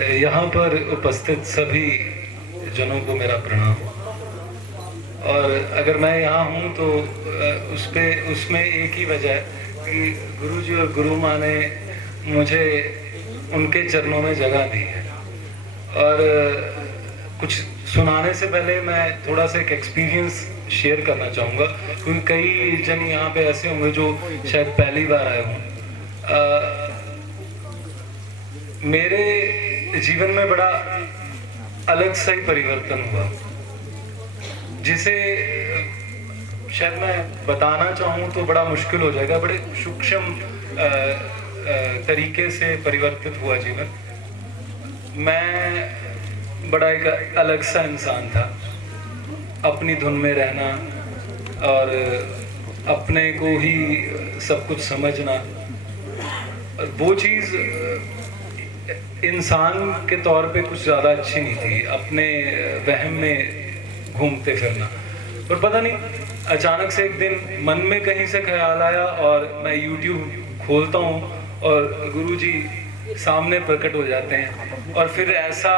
यहाँ पर उपस्थित सभी जनों को मेरा प्रणाम। और अगर मैं यहाँ हूँ तो उसमें एक ही वजह है कि गुरुजी और गुरु माँ ने मुझे उनके चरणों में जगह दी है। और कुछ सुनाने से पहले मैं थोड़ा सा एक एक्सपीरियंस शेयर करना चाहूँगा, क्योंकि कई जन यहाँ पे ऐसे होंगे जो शायद पहली बार आए हों। मेरे जीवन में बड़ा अलग सा ही परिवर्तन हुआ, जिसे शायद मैं बताना चाहूँ तो बड़ा मुश्किल हो जाएगा। बड़े सूक्ष्म तरीके से परिवर्तित हुआ जीवन। मैं बड़ा एक अलग सा इंसान था, अपनी धुन में रहना और अपने को ही सब कुछ समझना, वो चीज़ इंसान के तौर पे कुछ ज़्यादा अच्छी नहीं थी। अपने वहम में घूमते फिरना। पर पता नहीं अचानक से एक दिन मन में कहीं से ख्याल आया और मैं YouTube खोलता हूँ और गुरुजी सामने प्रकट हो जाते हैं। और फिर ऐसा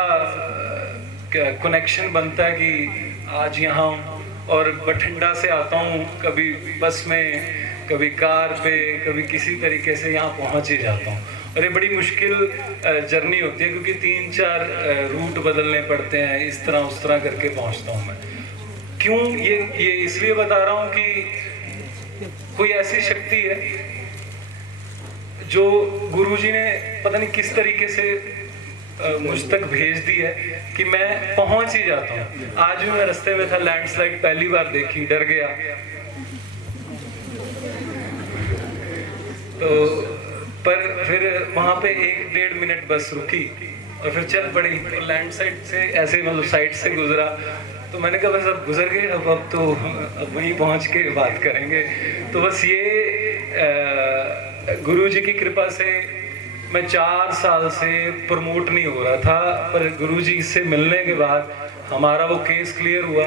कनेक्शन बनता है कि आज यहाँ हूँ और बठिंडा से आता हूँ, कभी बस में, कभी कार पे, कभी किसी तरीके से यहाँ पहुँच ही जाता हूँ। और ये बड़ी मुश्किल जर्नी होती है, क्योंकि 3-4 रूट बदलने पड़ते हैं, इस तरह उस तरह करके पहुँचता हूँ मैं। क्यों ये इसलिए बता रहा हूँ कि कोई ऐसी शक्ति है जो गुरुजी ने पता नहीं किस तरीके से मुझ तक भेज दी है कि मैं पहुंच ही जाता हूँ। आज भी मैं रास्ते में था, लैंडस्लाइड पहली बार देखी, डर गया। तो पर फिर वहाँ पे 1-1.5 मिनट बस रुकी और फिर चल पड़ी। तो लैंडस्लाइड से ऐसे मतलब साइड से गुजरा, तो मैंने कहा बस अब गुजर गए, अब तो अब वहीं पहुँच के बात करेंगे। तो बस ये गुरुजी की कृपा से मैं 4 साल से प्रमोट नहीं हो रहा था, पर गुरुजी से मिलने के बाद हमारा वो केस क्लियर हुआ।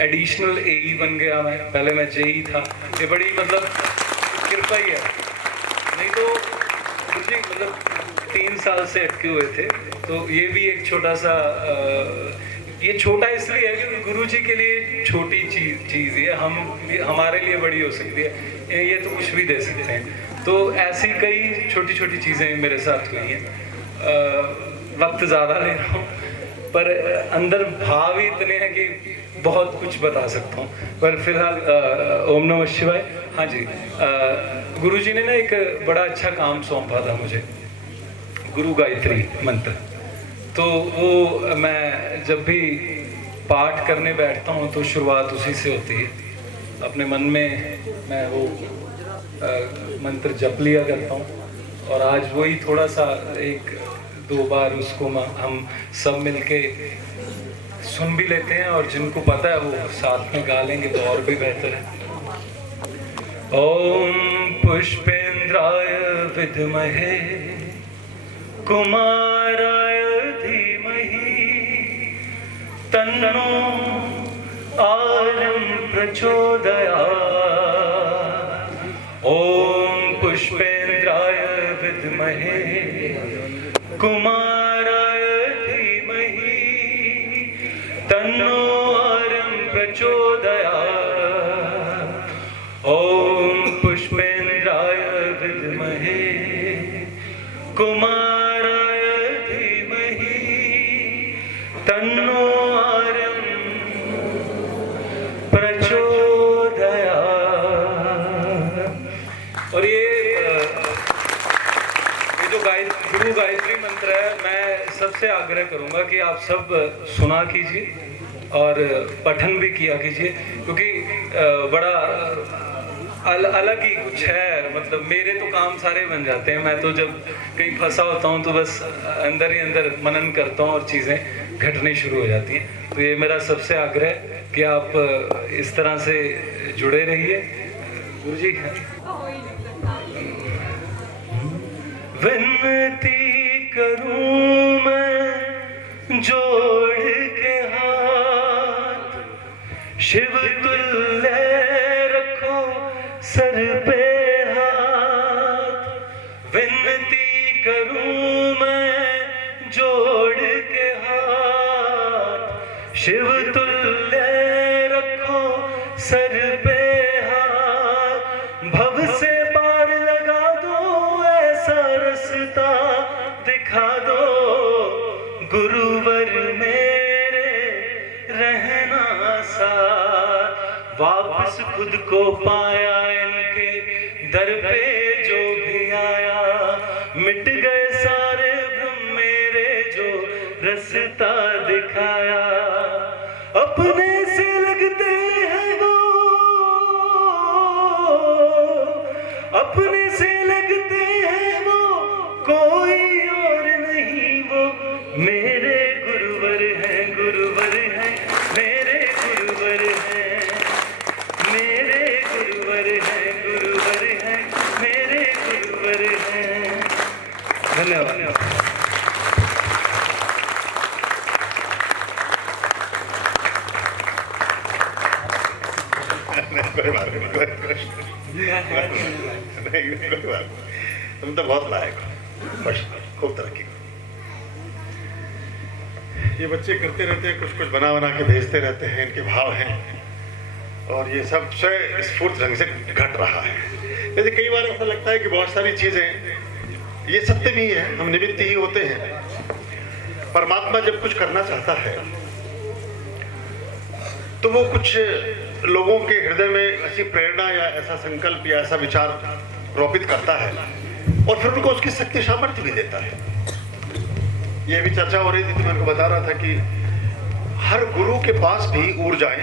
एडिशनल एई बन गया मैं, पहले मैं जेई था। ये बड़ी मतलब कृपा ही है, नहीं तो गुरुजी मतलब 3 साल से अटके हुए थे। तो ये भी एक छोटा सा ये छोटा इसलिए है क्योंकि गुरुजी के लिए छोटी चीज़ है, हमारे लिए बड़ी हो सकती है। ये तो कुछ भी दे सकते हैं। तो ऐसी कई छोटी छोटी चीज़ें मेरे साथ हुई हैं। वक्त ज़्यादा ले रहा हूँ, पर अंदर भाव ही इतने हैं कि बहुत कुछ बता सकता हूँ। पर फिलहाल ओम नमः शिवाय। हाँ जी, गुरुजी ने ना एक बड़ा अच्छा काम सौंपा था मुझे, गुरु गायत्री मंत्र। तो वो मैं जब भी पाठ करने बैठता हूँ तो शुरुआत उसी से होती है। अपने मन में मैं वो मंत्र जप लिया करता हूँ। और आज वही थोड़ा सा 1-2 बार उसको हम सब मिलके सुन भी लेते हैं, और जिनको पता है वो साथ में गा लेंगे तो और भी बेहतर है। ओम पुष्पेंद्राय विद्महे कुमाराय धीमहि तन्नो आर्यं प्रचोदयात्। ओम पुष्पेंद्राय विद्महे कुमाराय धीमहि तन्नो आर्यं प्रचोदयात्। ओम पुष्पेंद्राय विद्महे कुमाराय धीमहि तन्नो आर्यं प्रचोदयात्। और ये जो गुरु गायत्री मंत्र है, मैं सबसे आग्रह करूंगा कि आप सब सुना कीजिए और पठन भी किया कीजिए, क्योंकि बड़ा अलग ही कुछ है। मतलब मेरे तो काम सारे बन जाते हैं, मैं तो जब कहीं फंसा होता हूँ तो बस अंदर ही अंदर मनन करता हूँ और चीज़ें घटनी शुरू हो जाती हैं। तो ये मेरा सबसे आग्रह कि आप इस तरह से जुड़े रहिए। गुरुजी, विनती करूं मैं जोड़ के हाथ, शिव तुल्य रखो सर पे हाथ। विनती करूं मैं जोड़ शिव तुल्य रखो सर पे हाथ, भव से पार लगा दो, ऐसा रास्ता दिखा दो, गुरुवर मेरे रहना साथ। वापस खुद को पाया इनके दर पे जो भी आया, मिट गए सारे भ्रम मेरे जो रास्ता दिखाया। अपने से लगते हैं वो, अपने से लगते हैं वो, कोई और नहीं वो मेरे गुरुवर हैं, गुरुवर हैं, मेरे गुरुवर हैं, मेरे गुरुवर हैं, गुरुवर हैं, मेरे गुरुवर हैं। धन्यवाद। कोई बात नहीं, तुम तो बहुत लायक हो, बस खूब तरक्की करो। ये बच्चे करते रहते हैं, कुछ कुछ बना बना के भेजते रहते हैं, इनके भाव हैं और ये सब स्फूर्त ढंग से घट रहा है। जैसे कई बार ऐसा लगता है कि बहुत सारी चीजें ये सत्य भी है, हम निमित्त ही होते हैं। परमात्मा जब कुछ करना चाहता है तो वो कुछ लोगों के हृदय में ऐसी प्रेरणा या ऐसा संकल्प या ऐसा विचार रोपित करता है और फिर उनको उसकी शक्ति सामर्थ्य भी देता है। ये भी चर्चा हो रही थी तो मैं उनको बता रहा था कि हर गुरु के पास भी ऊर्जाएं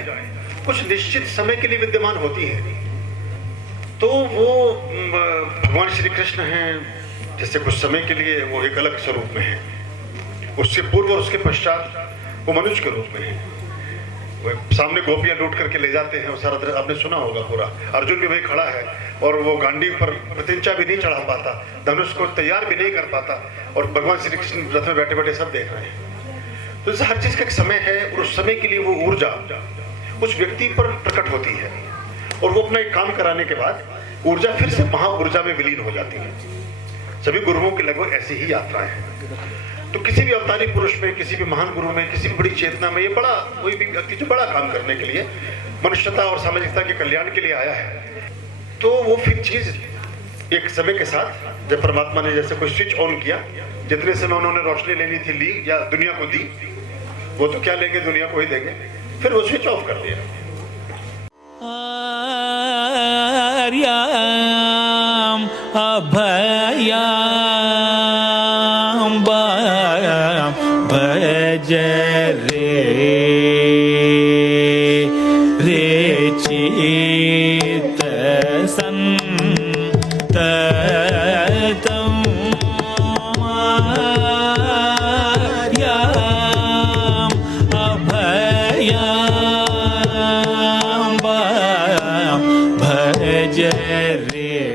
कुछ निश्चित समय के लिए विद्यमान होती हैं। तो वो भगवान श्री कृष्ण हैं, जैसे कुछ समय के लिए वो एक अलग स्वरूप में है, उससे पूर्व और उसके पश्चात वो मनुष्य के रूप में है। सामने गोपियां लूट करके ले जाते हैं, सारा दृश्य आपने सुना होगा पूरा। अर्जुन भी वही खड़ा है और वो गांडी पर प्रतिंचा भी नहीं चढ़ा पाता, धनुष को तैयार भी नहीं कर पाता और भगवान श्री कृष्ण रथ में बैठे बैठे सब देख रहे हैं। तो हर चीज का एक समय है और उस समय के लिए वो ऊर्जा उस व्यक्ति पर प्रकट होती है और वो अपना एक काम कराने के बाद ऊर्जा फिर से महा ऊर्जा में विलीन हो जाती है। सभी गुरुओं की लगभग ऐसी ही यात्राएं हैं। तो किसी भी अवतारी पुरुष में, किसी भी महान गुरु में, किसी भी बड़ी चेतना में, ये बड़ा कोई भी व्यक्ति जो बड़ा काम करने के लिए, मनुष्यता और सामाजिकता के कल्याण के लिए आया है, तो वो फिर चीज एक समय के साथ जब परमात्मा ने जैसे कोई स्विच ऑन किया, जितने समय उन्होंने रोशनी लेनी थी ली या दुनिया को दी, वो तो क्या लेंगे, दुनिया को ही देंगे, फिर वो स्विच ऑफ कर दिया। भज रे चित संततम अभयाम भज रे